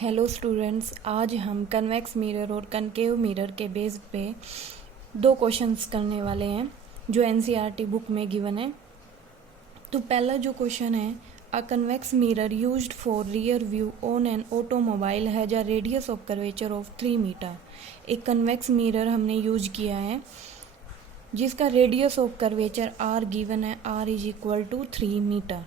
Hello students, आज हम convex mirror और कनकेव मिरर के बेस पे दो क्वेश्चंस करने वाले हैं जो एनसीईआरटी बुक में गिवन है। तो पहला जो क्वेश्चन है, a convex mirror used for rear view on an automobile has a radius of curvature of 3 meter. एक कन्वेक्स मिरर हमने यूज किया है जिसका radius of curvature R given है, R is equal to 3 meter.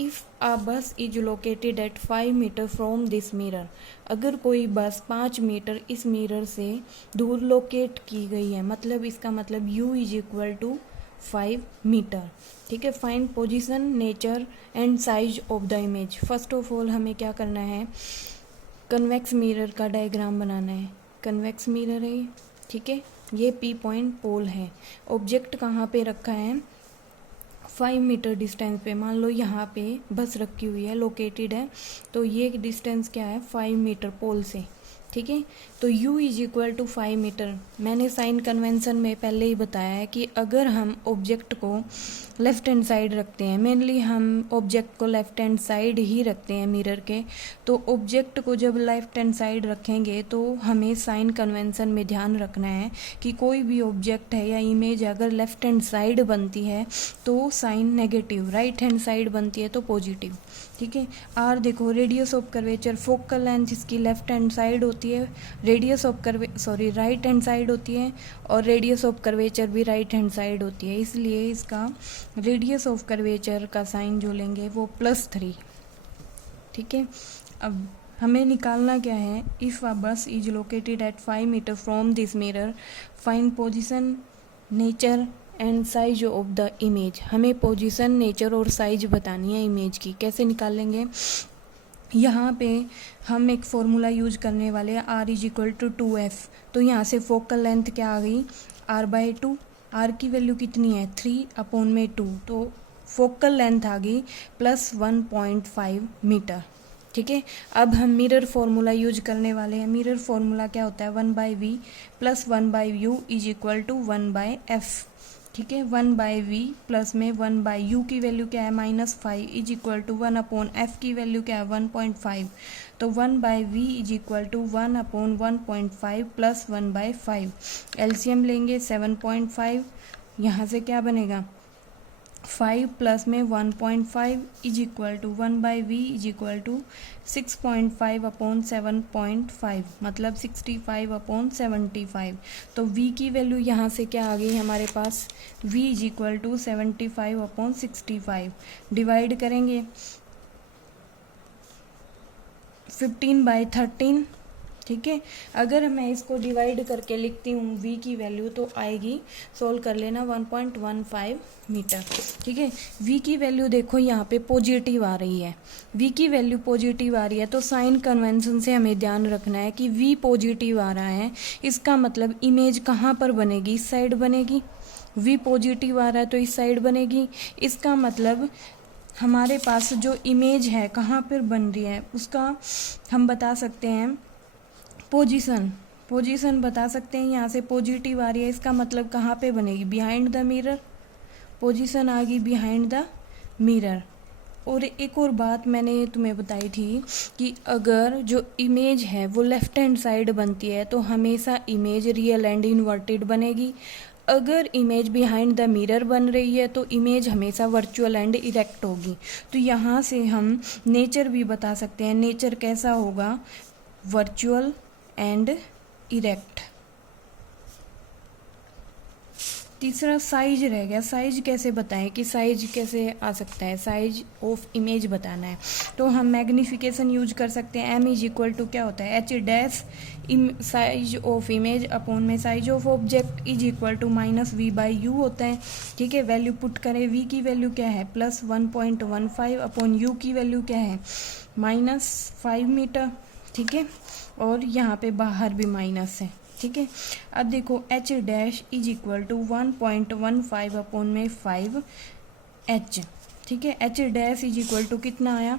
If a bus is located at 5 metre from this mirror, अगर कोई बस 5 metre इस मिरर से दूर लोकेट की गई है, मतलब इसका मतलब u is equal to 5 metre. ठीक है, find position, nature and size of the image. First of all हमें क्या करना है, कन्वेक्स मिरर का डायग्राम बनाना है। कन्वेक्स मिरर है ये, ठीक है, ये P पॉइंट पोल है। ऑब्जेक्ट कहाँ पे रखा है, 5 मीटर डिस्टेंस पे। मान लो यहाँ पे बस रखी हुई है, लोकेटेड है, तो ये डिस्टेंस क्या है, 5 मीटर पोल से। ठीक है, तो u is equal to 5 metre. मैंने साइन कन्वेंशन में पहले ही बताया है कि अगर हम ऑब्जेक्ट को लेफ्ट हैंड साइड रखते हैं, मेनली हम ऑब्जेक्ट को लेफ्ट हैंड साइड ही रखते हैं मिरर के, तो ऑब्जेक्ट को जब लेफ्ट हैंड साइड रखेंगे तो हमें साइन कन्वेंशन में ध्यान रखना है कि कोई भी ऑब्जेक्ट है या इमेज अगर लेफ्ट हैंड साइड बनती है तो sign negative, right hand side बनती है तो पॉजिटिव। ठीक है, आर देखो, radius of curvature, focal length इसकी लेफ्ट हैंड साइड होती है, radius of right hand side होती है, और रेडियस ऑफ कर्वेचर भी राइट हैंड साइड होती है, इसलिए इसका रेडियस ऑफ कर्वेचर का साइन जो लेंगे वो +3। ठीक है, अब हमें निकालना क्या है, if a bus is located at 5 metre from this mirror, find position, nature and size of the image. हमें पोजीशन, नेचर और साइज बतानी है इमेज की। कैसे निकालेंगे, यहाँ पे हम एक फॉर्मूला यूज करने वाले हैं, r is equal to 2f। तो यहाँ से फोकल लेंथ क्या आ गई, r/2। r की वैल्यू कितनी है, 3/2, तो फोकल लेंथ आ गई +1.5 मीटर। ठीक है, अब हम मिरर फॉर्मूला यूज करने वाले हैं। मिरर फॉर्मूला क्या होता है, 1/v + 1/u is equal to 1/f। ठीक है, 1/v प्लस में 1/u की वैल्यू क्या है, -5 इज इक्वल टू 1/f की वैल्यू क्या है, 1.5। तो 1/v is equal to 1/1.5 + 1/5। LCM लेंगे 7.5, यहाँ से क्या बनेगा, 5 प्लस में 1.5 is equal to 1/v is equal to 6.5/7.5, मतलब 65/75। तो v की वैल्यू यहाँ से क्या आ गई हमारे पास, v is equal to 75/65। Divide करेंगे 15/13। ठीक है, अगर मैं इसको डिवाइड करके लिखती हूँ v की वैल्यू तो आएगी, सोल्व कर लेना, 1.15 मीटर। ठीक है, v की वैल्यू देखो यहाँ पे पॉजिटिव आ रही है, v की वैल्यू पॉजिटिव आ रही है, तो साइन कन्वेंशन से हमें ध्यान रखना है कि v पॉजिटिव आ रहा है, इसका मतलब इमेज कहाँ पर बनेगी, इस साइड बनेगी। v पॉजिटिव आ रहा है तो इस साइड बनेगी, इसका मतलब हमारे पास जो इमेज है कहाँ पर बन रही है उसका हम बता सकते हैं पोजीशन बता सकते हैं। यहाँ से पॉजिटिव आ रही है, इसका मतलब कहाँ पे बनेगी, बिहाइंड द मिरर। पोजीशन आ गई बिहाइंड द मिरर। और एक और बात मैंने तुम्हें बताई थी कि अगर जो इमेज है वो लेफ्ट हैंड साइड बनती है तो हमेशा इमेज रियल एंड इन्वर्टेड बनेगी। अगर इमेज बिहाइंड द मिरर बन रही है तो इमेज हमेशा वर्चुअल एंड इरेक्ट होगी। तो यहाँ से हम नेचर भी बता सकते हैं, नेचर कैसा होगा, वर्चुअल एंड इरेक्ट। तीसरा साइज रह गया, साइज कैसे बताएं कि साइज कैसे आ सकता है, साइज ऑफ इमेज बताना है तो हम मैग्निफिकेशन यूज कर सकते हैं। m इज इक्वल टू क्या होता है, h' size of image upon में size of object is equal to -v/u होता है। ठीक है, वैल्यू पुट करें, v की वैल्यू क्या है, +1.15 अपॉन u की वैल्यू क्या है, -5 मीटर। ठीक है, और यहाँ पे बाहर भी माइनस है। ठीक है, अब देखो h' is equal to 1.15 upon में 5h। ठीक है, h' इज इक्वल टू कितना आया,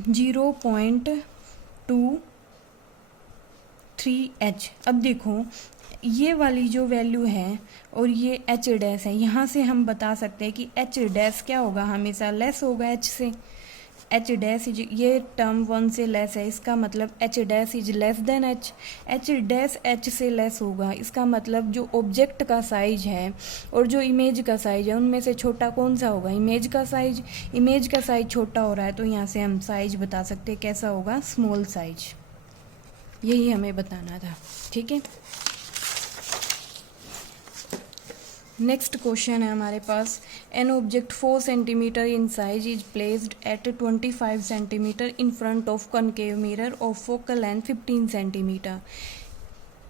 0.23h। अब देखो ये वाली जो वैल्यू है और ये h' है, यहाँ से हम बता सकते हैं कि h' क्या होगा, हमेशा लेस होगा h से। एच डैश इज, ये टर्म 1 से लेस है, इसका मतलब H dash is less than H, H dash H से लेस होगा, इसका मतलब जो ऑब्जेक्ट का साइज है और जो इमेज का साइज है उनमें से छोटा कौन सा होगा, इमेज का साइज। इमेज का साइज छोटा हो रहा है तो यहाँ से हम साइज बता सकते हैं कैसा होगा, स्मॉल साइज। यही हमें बताना था, ठीक है। नेक्स्ट क्वेश्चन है हमारे पास, an object 4 centimeter in size is placed at 25 centimeter in front of concave mirror of focal length 15 centimeter.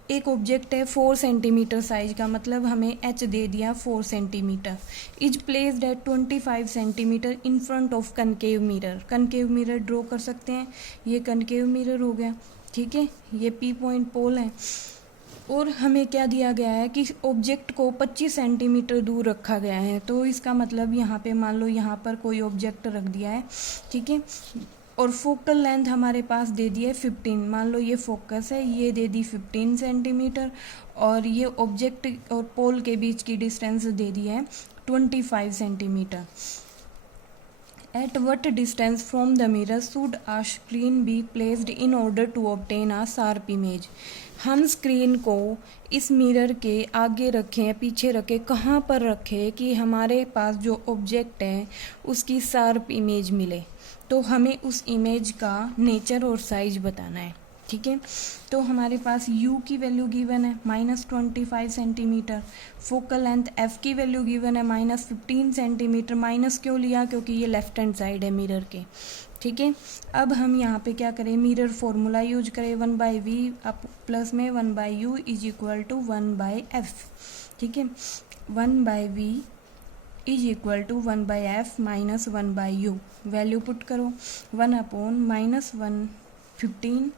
एक ऑब्जेक्ट है 4 सेंटीमीटर साइज का, मतलब हमें एच दे दिया 4 centimetre, is placed at 25 centimeter in front of concave mirror. Concave mirror draw कर सकते हैं, ये कनकेव मिरर हो गया, ठीक है, ये पी पॉइंट पोल है। और हमें क्या दिया गया है कि ऑब्जेक्ट को 25 सेंटीमीटर दूर रखा गया है, तो इसका मतलब यहाँ पे मान लो यहाँ पर कोई ऑब्जेक्ट रख दिया है, ठीक है, और फोकल लेंथ हमारे पास दे दी है 15, मान लो ये फोकस है, ये दे दी 15 सेंटीमीटर, और ये ऑब्जेक्ट और पोल के बीच की डिस्टेंस दे दी है 25 centimetre. At what distance from the mirror should a screen be placed in order to obtain a sharp image? हम स्क्रीन को इस मिरर के आगे रखें, पीछे रखें, कहाँ पर रखें कि हमारे पास जो ऑब्जेक्ट है उसकी शार्प इमेज मिले। तो हमें उस इमेज का नेचर और साइज बताना है, ठीक है। तो हमारे पास u की वैल्यू गिवन है -25 सेंटीमीटर, फोकल लेंथ f की वैल्यू गिवन है -15 सेंटीमीटर। माइनस क्यों लिया, क्योंकि ये लेफ्ट हैंड साइड है मिरर के, ठीक है। अब हम यहाँ पे क्या करें, मिरर फॉर्मूला यूज करें, 1/v प्लस में 1/u is equal to 1/f, ठीक है। 1/v is equal to 1/f minus 1/u, value put करो, 1/-115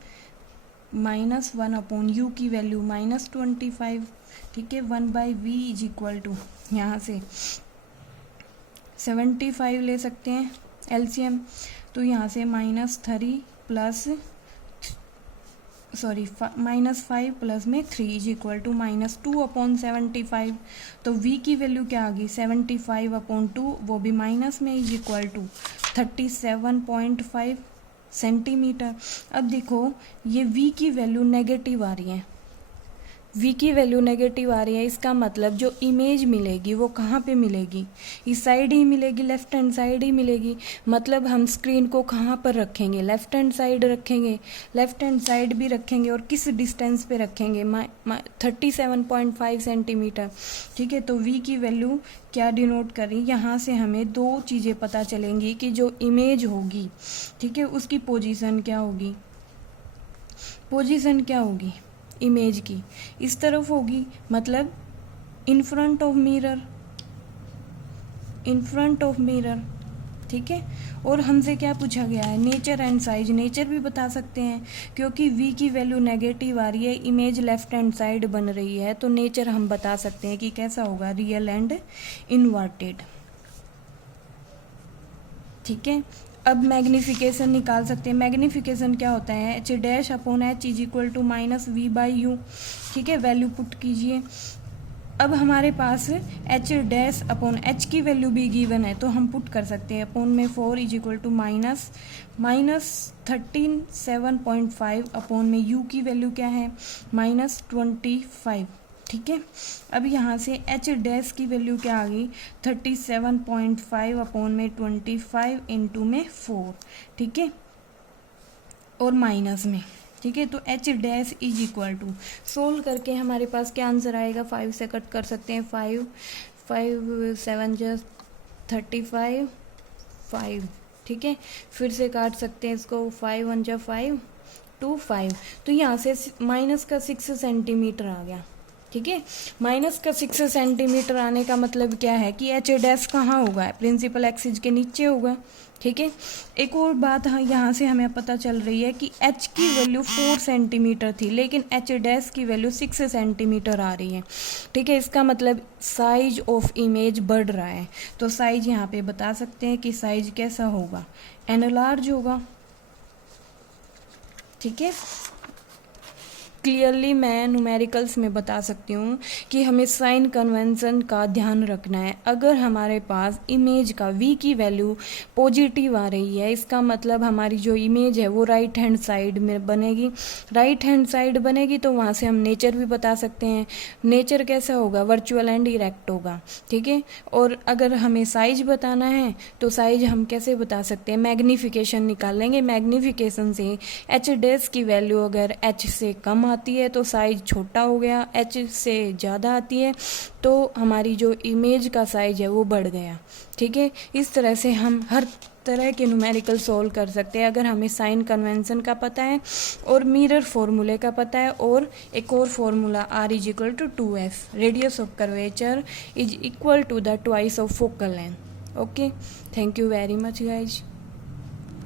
माइनस 1/u की वैल्यू -25, ठीक है। 1/v इज इक्वल टू, यहाँ से 75 ले सकते हैं एलसीएम, तो यहाँ से -3 प्लस -5 प्लस में 3 इज इक्वल टू -2/75। तो v की वैल्यू क्या आ गई, 75/2, वो भी माइनस में, इज इक्वल टू 37.5 सेंटीमीटर। अब देखो ये v की वैल्यू नेगेटिव आ रही है, v की वैल्यू नेगेटिव आ रही है, इसका मतलब जो इमेज मिलेगी वो कहाँ पे मिलेगी, इस साइड ही मिलेगी, लेफ्ट हैंड साइड ही मिलेगी। मतलब हम स्क्रीन को कहाँ पर रखेंगे, लेफ्ट हैंड साइड रखेंगे, लेफ्ट हैंड साइड भी रखेंगे, और किस डिस्टेंस पे रखेंगे, 37.5 सेंटीमीटर, ठीक है। तो v की वैल्यू क्या डिनोट करें, यहाँ से हमें दो चीज़ें पता चलेंगी कि जो इमेज होगी, ठीक है, उसकी पोजीशन क्या होगी, पोजीशन क्या होगी इमेज की, इस तरफ होगी, मतलब इन front of mirror, in front of mirror, ठीक है। और हमसे क्या पूछा गया है, नेचर एंड साइज, नेचर भी बता सकते हैं क्योंकि v की वैल्यू नेगेटिव आ रही है, इमेज लेफ्ट हैंड साइड बन रही है, तो नेचर हम बता सकते हैं कि कैसा होगा, रियल एंड इनवर्टेड, ठीक है। अब मैग्निफिकेशन निकाल सकते हैं, मैग्निफिकेशन क्या होता है, h'/h is equal to -v/u, ठीक है, वैल्यू पुट कीजिए। अब हमारे पास h'/h की वैल्यू भी गिवन है, तो हम पुट कर सकते हैं, अपॉन में 4 इज इक्वल टू -37.5, अपॉन में u की वैल्यू क्या है -25, ठीक है। अब यहाँ से h' की वैल्यू क्या आ गई 37.5 अपॉन में 25 इंटू में 4, ठीक है, और माइनस में, ठीक है। तो h' is equal to, solve करके हमारे पास क्या आंसर आएगा, 5 से कट कर सकते हैं, 5 7 35 5, ठीक है। फिर से काट सकते हैं इसको, 5 1 5 2 5, तो यहाँ से माइनस का 6 सेंटीमीटर आ गया, ठीक है। माइनस का 6 सेंटीमीटर आने का मतलब क्या है कि h' कहाँ होगा, प्रिंसिपल एक्सिस के नीचे होगा, ठीक है। एक और बात यहाँ से हमें पता चल रही है कि h की वैल्यू 4 सेंटीमीटर थी, लेकिन h' की वैल्यू 6 सेंटीमीटर आ रही है, ठीक है। इसका मतलब साइज ऑफ इमेज बढ़ रहा है, तो साइज यहाँ पे बता सकते हैं कि साइज कैसा होगा, एनलार्ज होगा, ठीक है। क्लियरली मैं न्यूमेरिकल्स में बता सकती हूँ कि हमें साइन कन्वेंशन का ध्यान रखना है। अगर हमारे पास इमेज का v की वैल्यू पॉजिटिव आ रही है, इसका मतलब हमारी जो इमेज है वो राइट हैंड साइड में बनेगी। राइट हैंड साइड बनेगी तो वहाँ से हम नेचर भी बता सकते हैं। नेचर कैसा होगा? वर्चुअल एंड इरेक्ट होगा, ठीक है। और अगर हमें साइज बताना है तो साइज हम कैसे बता सकते हैं? मैग्नीफिकेशन निकाल लेंगे। मैग्नीफिकेशन से एच डैश की वैल्यू अगर एच से कम आती है तो साइज छोटा हो गया, एच से ज़्यादा आती है तो हमारी जो इमेज का साइज है वो बढ़ गया, ठीक है। इस तरह से हम हर तरह के न्यूमेरिकल सोल्व कर सकते हैं अगर हमें साइन कन्वेंशन का पता है और मिरर फॉर्मूले का पता है। और एक और formula R is equal to 2f, radius of curvature is equal to the twice of focal length. Okay, thank you very much guys.